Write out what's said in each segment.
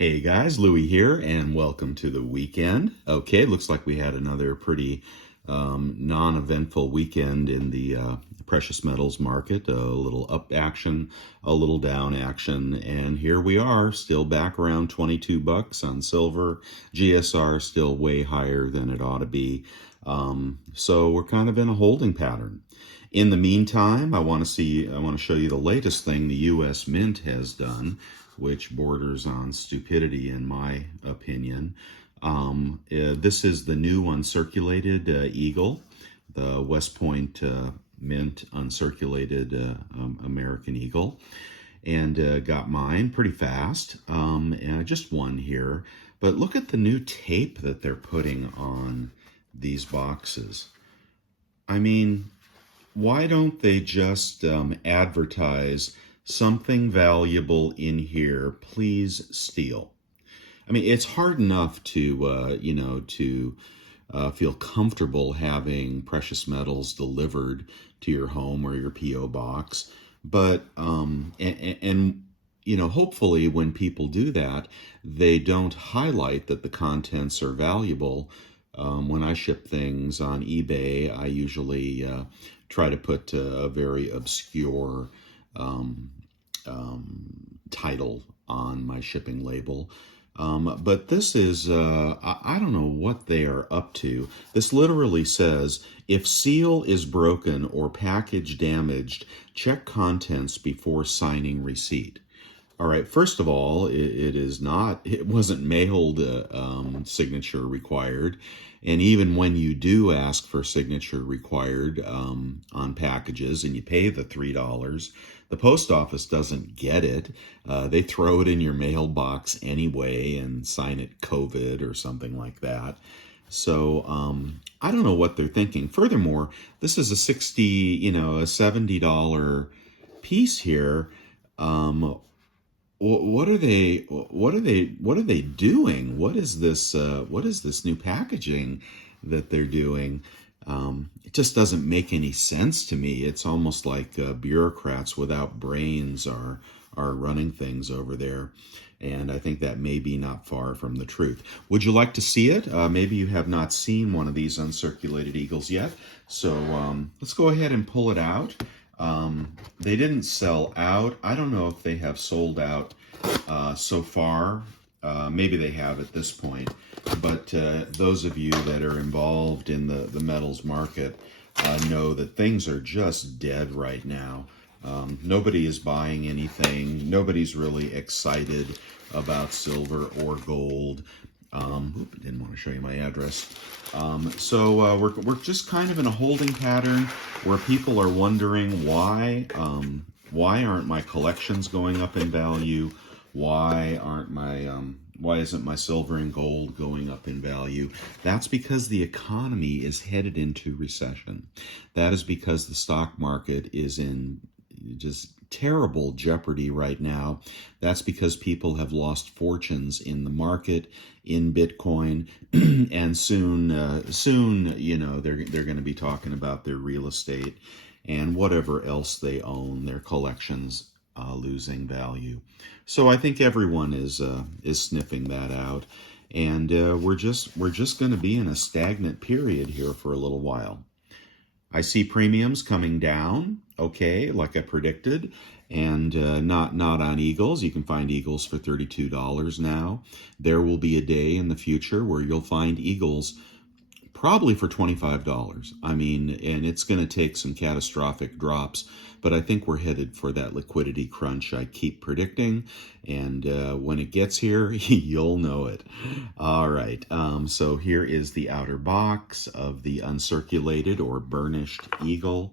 Hey guys, Louie here, and welcome to the weekend. Okay, looks like we had another pretty non-eventful weekend in the precious metals market. A little up action, a little down action, and here we are, still back around 22 bucks on silver. GSR still way higher than it ought to be. So we're kind of in a holding pattern. In the meantime, I want to show you the latest thing the U.S. Mint has done, which borders on stupidity in my opinion. This is the new uncirculated Eagle, the West Point Mint uncirculated American Eagle, and got mine pretty fast. And I just won here, but look at the new tape that they're putting on these boxes. I mean, why don't they just advertise something valuable in here, please steal? I mean, it's hard enough to, feel comfortable having precious metals delivered to your home or your P.O. box. But, hopefully when people do that, they don't highlight that the contents are valuable. When I ship things on eBay, I usually try to put a very obscure title on my shipping label. But this is, I don't know what they are up to. This literally says, if seal is broken or package damaged, check contents before signing receipt. All right, first of all, it wasn't mailed signature required. And even when you do ask for signature required on packages and you pay the $3, the post office doesn't get it. They throw it in your mailbox anyway and sign it COVID or something like that. So I don't know what they're thinking. Furthermore, this is a $70 piece here. What are they doing? What is this new packaging that they're doing? It just doesn't make any sense to me. It's almost like bureaucrats without brains are running things over there. And I think that may be not far from the truth. Would you like to see it? Maybe you have not seen one of these uncirculated Eagles yet. So let's go ahead and pull it out. They didn't sell out. I don't know if they have sold out so far. Maybe they have at this point. But those of you that are involved in the metals market know that things are just dead right now. Nobody is buying anything. Nobody's really excited about silver or gold. Didn't want to show you my address. So we're just kind of in a holding pattern where people are wondering why aren't my collections going up in value? Why isn't my silver and gold going up in value? That's because the economy is headed into recession. That is because the stock market is in just terrible jeopardy right now. That's because people have lost fortunes in the market, in Bitcoin, and soon, they're going to be talking about their real estate and whatever else they own, their collections losing value. So I think everyone is sniffing that out, and we're just going to be in a stagnant period here for a little while. I see premiums coming down, okay, like I predicted, and not on Eagles. You can find Eagles for $32 now. There will be a day in the future where you'll find Eagles probably for $25. I mean, and it's going to take some catastrophic drops, but I think we're headed for that liquidity crunch I keep predicting, and when it gets here, you'll know it. All right, so here is the outer box of the uncirculated or burnished Eagle,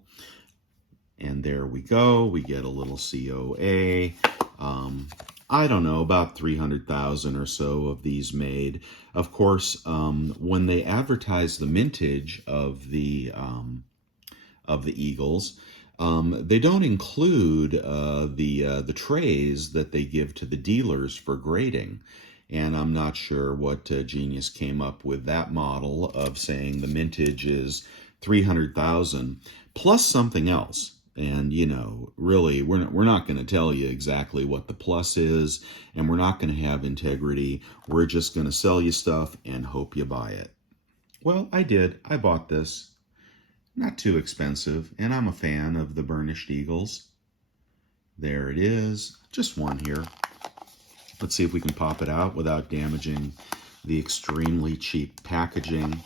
and there we go. We get a little COA. I don't know, about 300,000 or so of these made. Of course, when they advertise the mintage of the Eagles, they don't include the trays that they give to the dealers for grading. And I'm not sure what genius came up with that model of saying the mintage is 300,000 plus something else. And, really, we're not going to tell you exactly what the plus is, and we're not going to have integrity. We're just going to sell you stuff and hope you buy it. Well, I did. I bought this. Not too expensive, and I'm a fan of the Burnished Eagles. There it is. Just one here. Let's see if we can pop it out without damaging the extremely cheap packaging.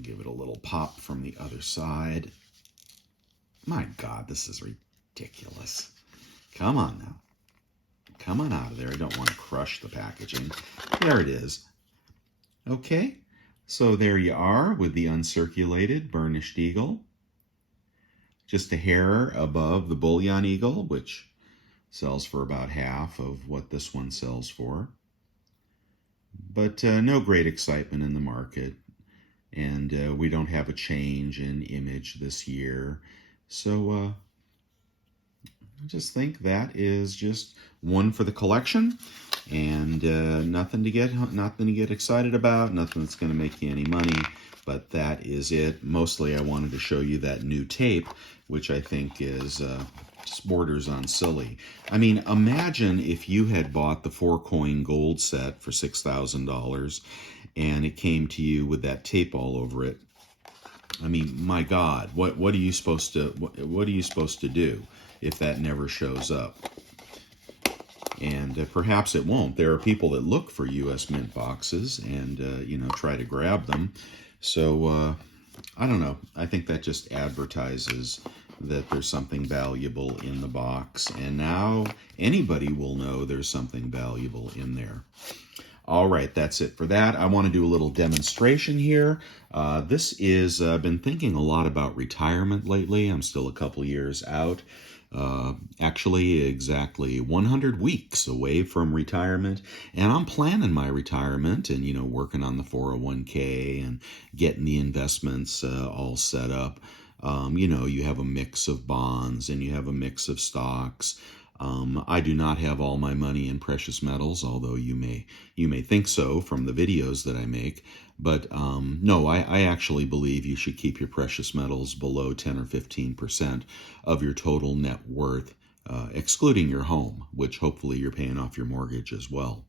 Give it a little pop from the other side. My God, this is ridiculous. Come on now. Come on out of there. I don't want to crush the packaging. There it is. Okay, so there you are with the uncirculated Burnished Eagle. Just a hair above the Bullion Eagle, which sells for about half of what this one sells for. But no great excitement in the market. And we don't have a change in image this year. So I just think that is just one for the collection, and nothing to get excited about, nothing that's going to make you any money. But that is it. Mostly I wanted to show you that new tape, which I think is just borders on silly. I mean, imagine if you had bought the 4-coin gold set for $6,000 and it came to you with that tape all over it. I mean, my God, what are you supposed to do if that never shows up? And perhaps it won't. There are people that look for U.S. Mint boxes and try to grab them. So I don't know. I think that just advertises that there's something valuable in the box, and now anybody will know there's something valuable in there. All right, that's it for that. I want to do a little demonstration here. This is, I've been thinking a lot about retirement lately. I'm still a couple years out. Actually, exactly 100 weeks away from retirement. And I'm planning my retirement and, working on the 401k and getting the investments all set up. You have a mix of bonds and you have a mix of stocks. I do not have all my money in precious metals, although you may think so from the videos that I make. But no, I actually believe you should keep your precious metals below 10 or 15% of your total net worth, excluding your home, which hopefully you're paying off your mortgage as well.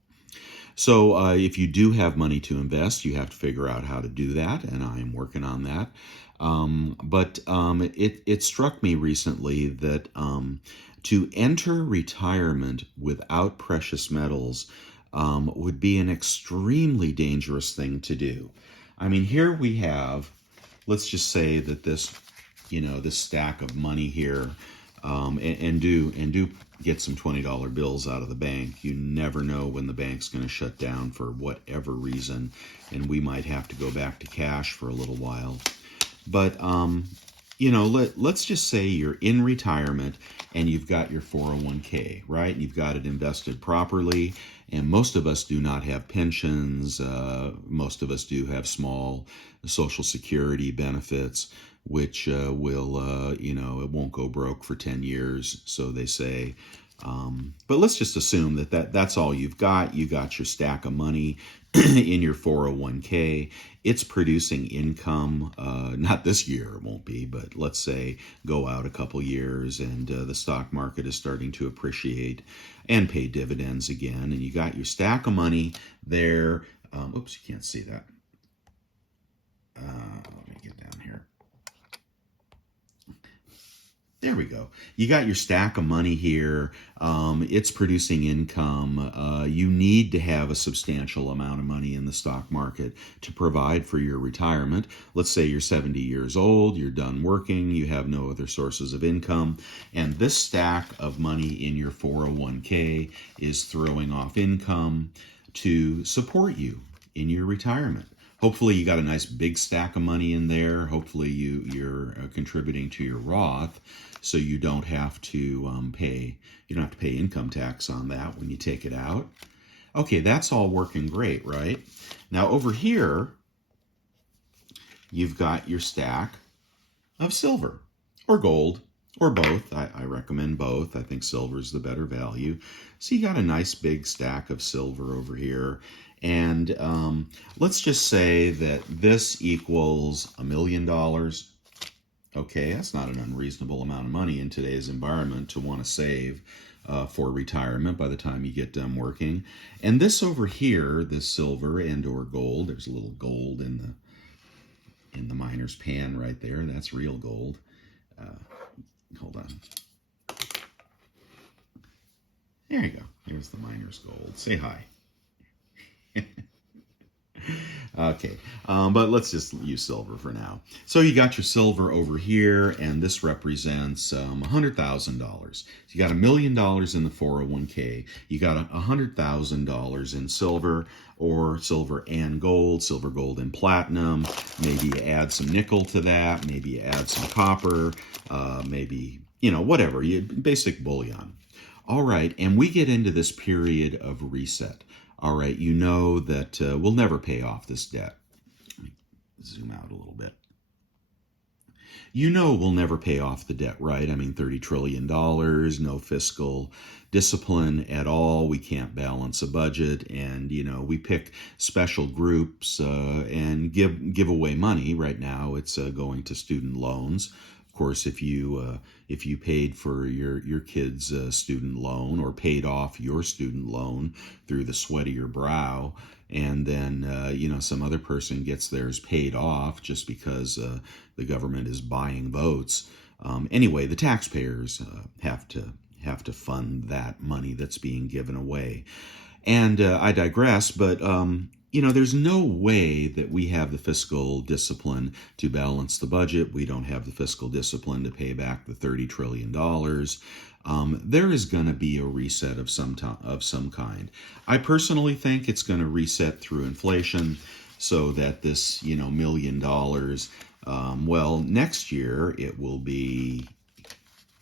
So if you do have money to invest, you have to figure out how to do that, and I am working on that. But it struck me recently that to enter retirement without precious metals would be an extremely dangerous thing to do. I mean, here we have, let's just say that this stack of money here, and do get some $20 bills out of the bank. You never know when the bank's going to shut down for whatever reason, and we might have to go back to cash for a little while. But let's just say you're in retirement and you've got your 401k, right? You've got it invested properly, and most of us do not have pensions. Most of us do have small Social Security benefits, which it won't go broke for 10 years, so they say. But let's just assume that's all you've got. You got your stack of money in your 401k. It's producing income. Not this year, it won't be, but let's say go out a couple years and the stock market is starting to appreciate and pay dividends again. And you got your stack of money there. Oops, you can't see that. Let me get down here. There we go. You got your stack of money here. It's producing income. You need to have a substantial amount of money in the stock market to provide for your retirement. Let's say you're 70 years old, you're done working, you have no other sources of income, and this stack of money in your 401k is throwing off income to support you in your retirement. Hopefully you got a nice big stack of money in there. Hopefully you're contributing to your Roth, so you don't have to pay income tax on that when you take it out. Okay, that's all working great, right? Now over here, you've got your stack of silver or gold or both. I recommend both. I think silver is the better value. So you got a nice big stack of silver over here. And let's just say that this equals $1 million. Okay, that's not an unreasonable amount of money in today's environment to want to save for retirement by the time you get done working. And this over here, this silver and or gold, there's a little gold in the miner's pan right there. That's real gold. Hold on. There you go. Here's the miner's gold. Say hi. Okay, but let's just use silver for now. So you got your silver over here, and this represents $100,000. So you got $1 million in the 401k. You got $100,000 in silver, or silver and gold, silver, gold, and platinum. Maybe you add some nickel to that. Maybe you add some copper. Maybe, whatever. Basic bullion. All right, and we get into this period of reset. All right, you know that we'll never pay off this debt. Let me zoom out a little bit. You know we'll never pay off the debt, right? I mean, $30 trillion, no fiscal discipline at all. We can't balance a budget, and, we pick special groups and give away money. Right now, it's going to student loans. Of course, if you paid for your kid's student loan, or paid off your student loan through the sweat of your brow, and then some other person gets theirs paid off just because the government is buying votes. Anyway, the taxpayers have to fund that money that's being given away. And I digress, but there's no way that we have the fiscal discipline to balance the budget. We don't have the fiscal discipline to pay back the $30 trillion. There is going to be a reset of some kind. I personally think it's going to reset through inflation, so that this $1 million, next year it will be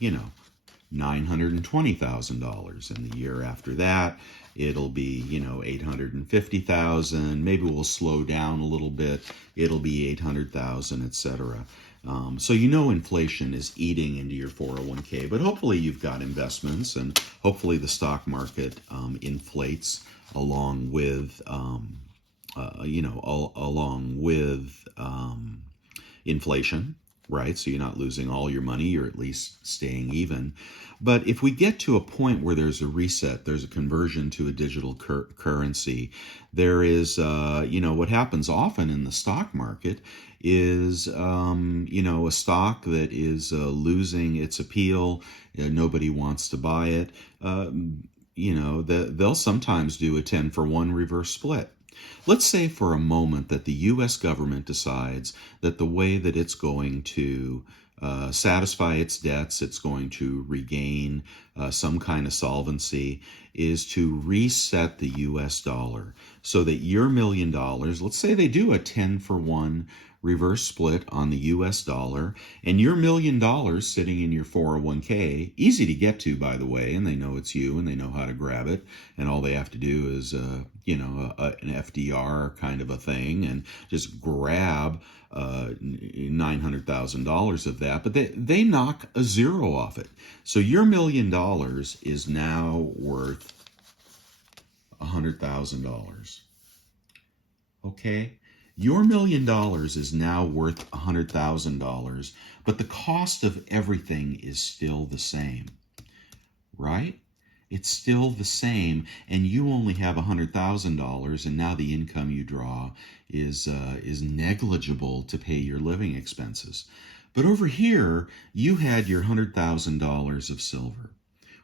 $920,000, and the year after that it'll be $850,000. Maybe we'll slow down a little bit. It'll be $800,000, etc. So inflation is eating into your 401k, but hopefully you've got investments, and hopefully the stock market inflates along with inflation. Right? So you're not losing all your money, you're at least staying even. But if we get to a point where there's a reset, there's a conversion to a digital currency, there is, what happens often in the stock market is, a stock that is losing its appeal, nobody wants to buy it, they'll sometimes do a 10-for-1 reverse split. Let's say for a moment that the U.S. government decides that the way that it's going to satisfy its debts, it's going to regain some kind of solvency, is to reset the U.S. dollar so that your $1 million, let's say they do a 10-for-1 reverse split on the U.S. dollar, and your $1 million sitting in your 401k, easy to get to, by the way, and they know it's you, and they know how to grab it, and all they have to do is, an FDR kind of a thing, and just grab $900,000 of that, but they knock a zero off it. So your $1 million is now worth $100,000. Okay? Your $1 million is now worth $100,000, but the cost of everything is still the same, right? It's still the same, and you only have $100,000, and now the income you draw is negligible to pay your living expenses. But over here, you had your $100,000 of silver,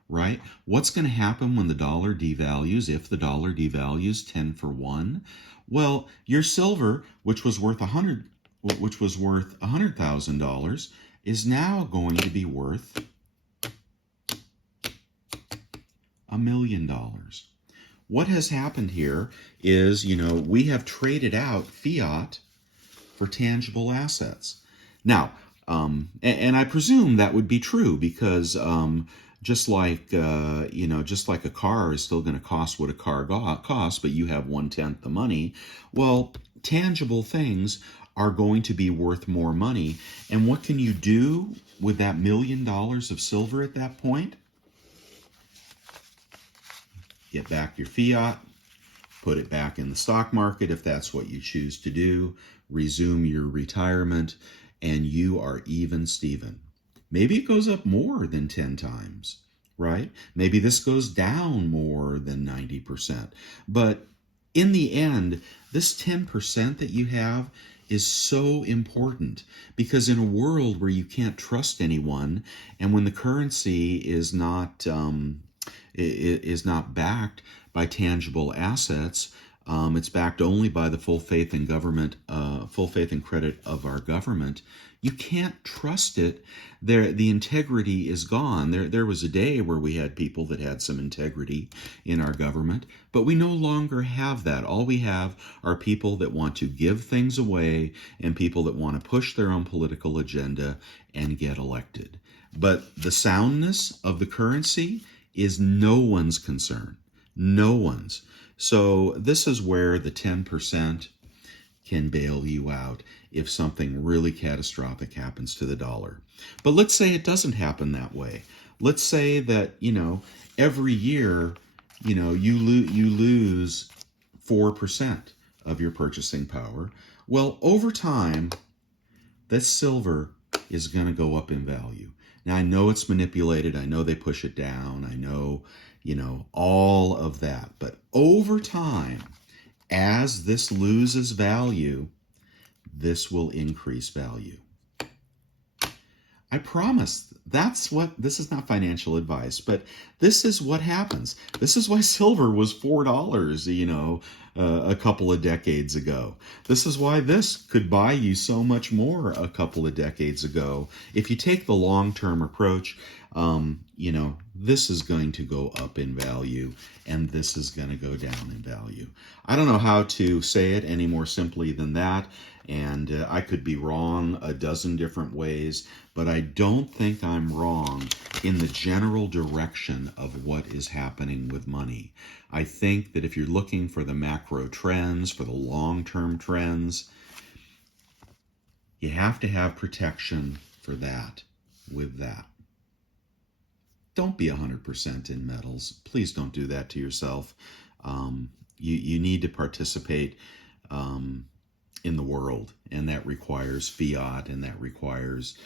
right? What's going to happen when the dollar devalues, if the dollar devalues 10-for-1? Well, your silver, which was worth $100,000, is now going to be worth $1 million. What has happened here is, we have traded out fiat for tangible assets. Now, and I presume that would be true because just like a car is still going to cost what a car costs, but you have 1/10 the money. Well, tangible things are going to be worth more money. And what can you do with that $1 million of silver at that point? Get back your fiat, put it back in the stock market if that's what you choose to do, resume your retirement, and you are even Steven. Maybe it goes up more than 10 times, right? Maybe this goes down more than 90%. But in the end, this 10% that you have is so important, because in a world where you can't trust anyone, and when the currency is not backed by tangible assets, it's backed only by the full faith and full faith and credit of our government. You can't trust it. The integrity is gone. There was a day where we had people that had some integrity in our government, but we no longer have that. All we have are people that want to give things away and people that want to push their own political agenda and get elected. But the soundness of the currency is no one's concern. No one's. So this is where the 10% can bail you out if something really catastrophic happens to the dollar. But let's say it doesn't happen that way. Let's say that, every year, you lose 4% of your purchasing power. Well, over time, that silver is going to go up in value. Now, I know it's manipulated. I know they push it down. I know, all of that. But over time, as this loses value, this will increase value. I promise. This is not financial advice, but this is what happens. This is why silver was $4, a couple of decades ago. This is why this could buy you so much more a couple of decades ago. If you take the long-term approach, this is going to go up in value and this is going to go down in value. I don't know how to say it any more simply than that. And I could be wrong a dozen different ways, but I don't think I'm wrong in the general direction of what is happening with money. I think that if you're looking for the macro trends, for the long-term trends, you have to have protection for that with that. Don't be 100% in metals. Please don't do that to yourself. You need to participate in the world, and that requires fiat, and that requires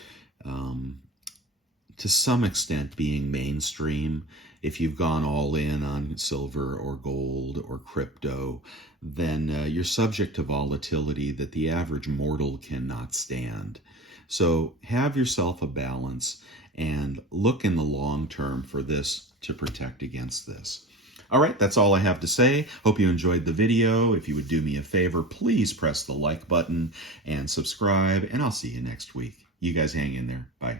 to some extent being mainstream. If you've gone all in on silver or gold or crypto, then you're subject to volatility that the average mortal cannot stand. So have yourself a balance and look in the long term for this to protect against this. All right, that's all I have to say. Hope you enjoyed the video. If you would do me a favor, please press the like button and subscribe, and I'll see you next week. You guys hang in there. Bye.